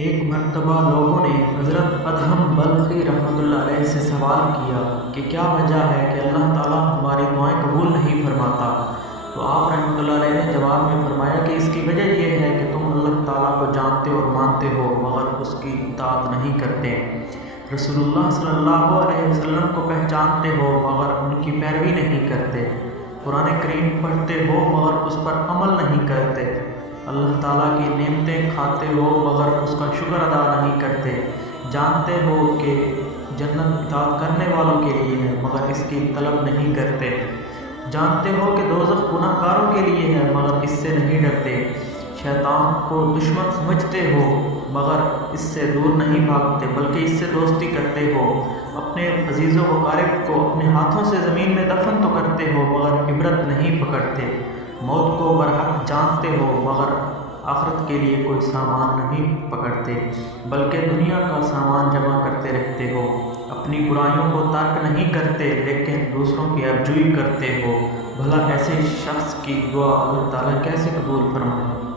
ایک مرتبہ لوگوں نے حضرت ادہم بلخی رحمۃ اللہ علیہ سے سوال کیا کہ کیا وجہ ہے کہ اللہ تعالیٰ ہماری دعائیں قبول نہیں فرماتا؟ تو آپ رحمۃ اللہ علیہ نے جواب میں فرمایا کہ اس کی وجہ یہ ہے کہ تم اللہ تعالیٰ کو جانتے اور مانتے ہو مگر اس کی اطاعت نہیں کرتے، رسول اللہ صلی اللہ علیہ وسلم کو پہچانتے ہو مگر ان کی پیروی نہیں کرتے، قرآن کریم پڑھتے ہو مگر اس پر عمل نہیں کرتے، اللہ تعالیٰ کی نعمتیں کھاتے ہو مگر اس کا شکر ادا نہیں کرتے، جانتے ہو کہ جنت اطاعت کرنے والوں کے لیے ہے مگر اس کی طلب نہیں کرتے، جانتے ہو کہ دوزخ گناہ گاروں کے لیے ہے مگر اس سے نہیں ڈرتے، شیطان کو دشمن سمجھتے ہو مگر اس سے دور نہیں بھاگتے بلکہ اس سے دوستی کرتے ہو، اپنے عزیز و اقارب کو اپنے ہاتھوں سے زمین میں دفن تو کرتے ہو مگر عبرت نہیں پکڑتے، موت کو برحق جانتے ہو مگر آخرت کے لیے کوئی سامان نہیں پکڑتے بلکہ دنیا کا سامان جمع کرتے رہتے ہو، اپنی برائیوں کو ترک نہیں کرتے لیکن دوسروں کی عیبجوئی کرتے ہو، بھلا ایسے شخص کی دعا اللہ تعالیٰ کیسے قبول فرمائے؟